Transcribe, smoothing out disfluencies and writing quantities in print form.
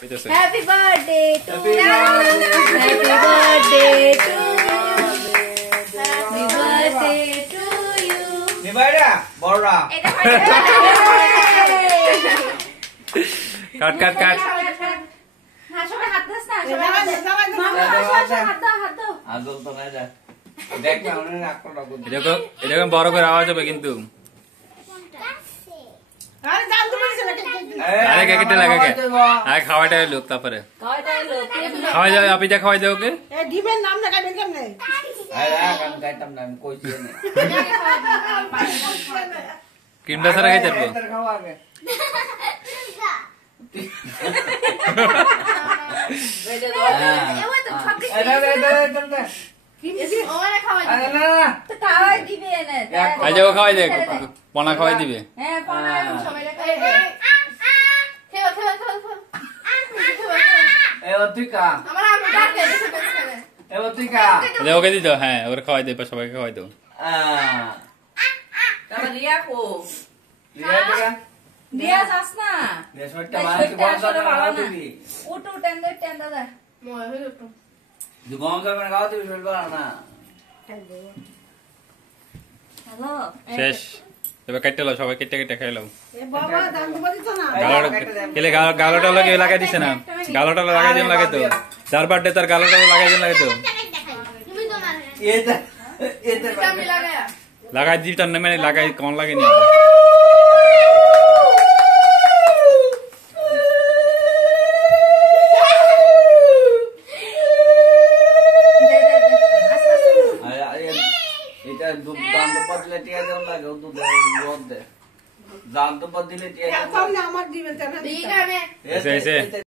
Happy birthday to you. Happy birthday to you. Happy birthday to you. নিবাইরা বড়রা কাট কাট কাট হ্যাঁ সবাই হাত দাও না মামা হাত দাও আদল তো না যা দেখ না ওনে আকড়া করতে এরকম বড় করে আওয়াজ হবে কিন্তু আরে জান তুমি আরে কে কেটে লাগে কে আরে খাওয়াটা লোক তারপরে খাওয়া যাবে আপনি যা খাওয়াই দাও ওকে এ ডিমের নাম না কাইবেন কেমনে আরে কাম গাইতাম না আমি কইছি না কিমটা সারা খাইতে পারবো এর খাওয়া আগে আজ ও খাওয়াই দে পনা খাওয়াই দিবে ওকে দিত হ্যাঁ ওরা খাওয়াই দে সবাইকে খাওয়াই দাও দিয়া যাস না উঠু টেন্ডার টেন্ডার হ্যালো শেষ এবার কেটে লো সবাই কেটে কেটে খাইলাম এ বাবা জান তুমি দিছ না গালোটা লাগে লাগাই দিছে না গালোটা লাগাই দিন লাগে তো যার বার্থডে তার গালোটা লাগাই দিন লাগে তো লাগাই দিতাম না মানে লাগাই কোন লাগে নি এটা দুধ দান্ত পাতলে টিয়া দেন লাগে দুধ দুধ দে দান্ত পাত দিলে টিয়া আমার দিবেন কেন এসে